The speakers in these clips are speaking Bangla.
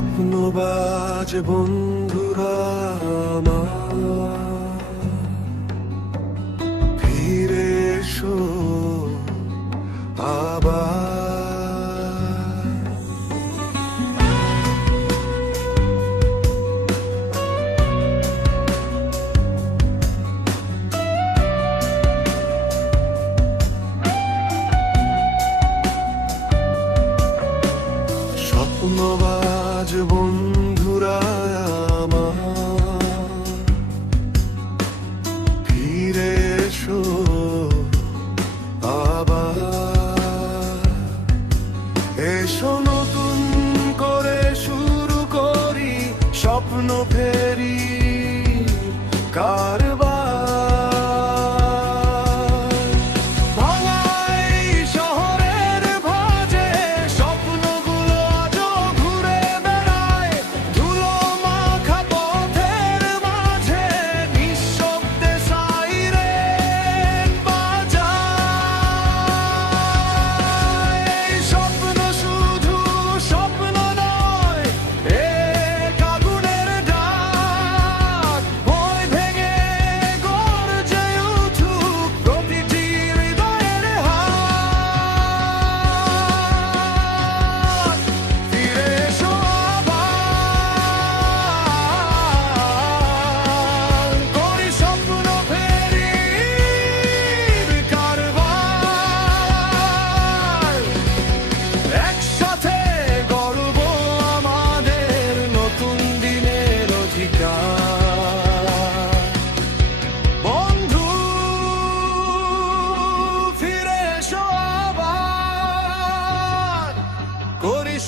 স্বপ্নবাজ বন্ধুরা আমার, ফিরে এসো আবার। স্বপ্নবাজ বন্ধুরা আমার, ফিরে এসো আবার। এসো নতুন করে শুরু করি স্বপ্ন ফেরি কারবার।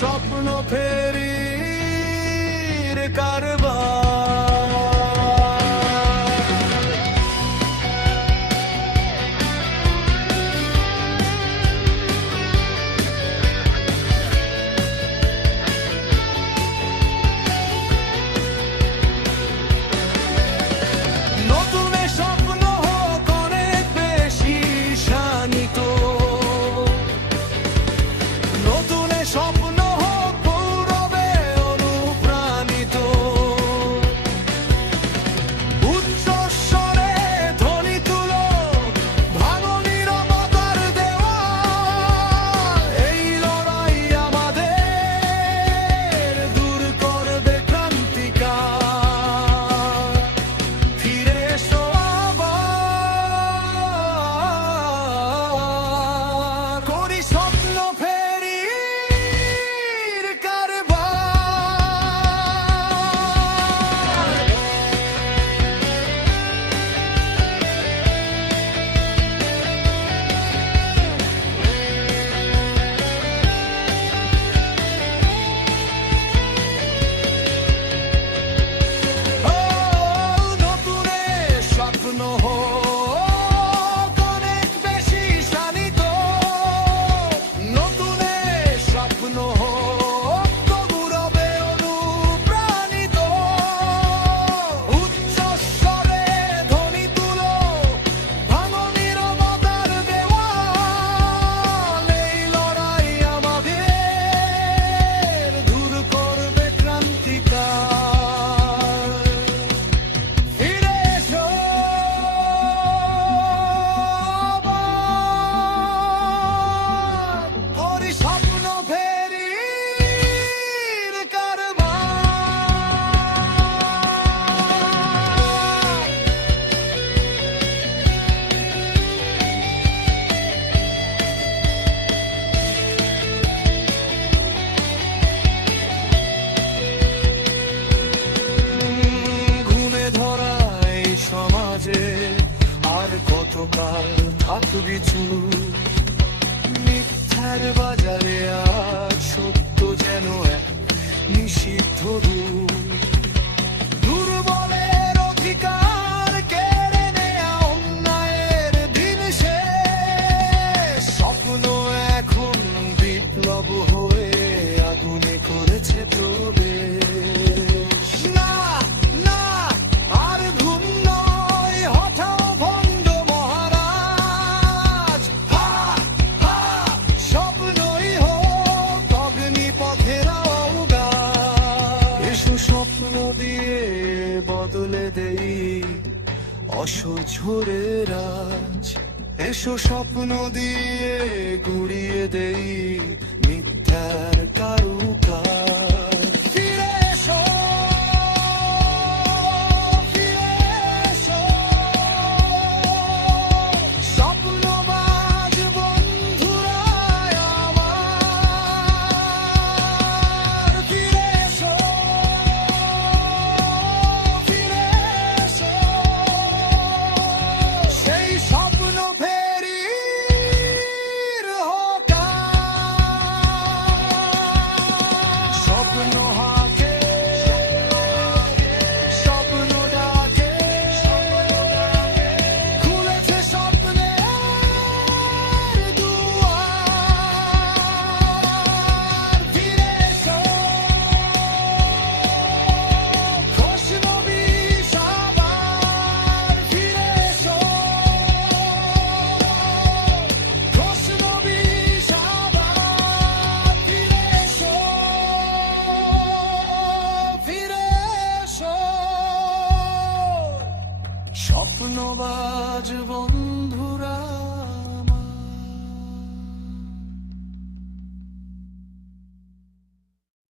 স্বপ্ন ফেরির কারবার। আর কতকাল থাকবি চুপ, মিথ্যার বাজারে আজ সত্য যেন এক নিষিদ্ধ রূপ। দুর্বলের অধিকার কেড়ে নেয়া অন্যায়ের দিন শেষ। স্বপ্ন এখন বিপ্লব হয়ে আগুনে করেছে প্রবেশ। না না আর ঘুম নয়, হঠাও ভণ্ড মহারাজ। হা হা স্বপ্নই হোক অগ্নিপথের আওগাজ। বদলে দেই অসহ্যরে রাজ। এসো স্বপ্ন দিয়ে গুড়িয়ে দেই মিথ্যার কারুকাজ। ফিরে এসো, ফিরে এসো, স্বপ্নবাজ বন্ধুরা আমার। ফিরে এসো, ফিরে এসো, সেই স্বপ্ন ফেরির হোক আজ। স্বপ্ন হাকে, স্বপ্ন ডাকে, খুলেছে স্বপ্নের দুয়ার। ফিরে এসো, খোশ নবীশ আবার। ফিরে এসো, খোশ নবীশ আবার। ফিরে এসো, ফিরে এসো, স্বপ্নবাজ বন্ধুরা।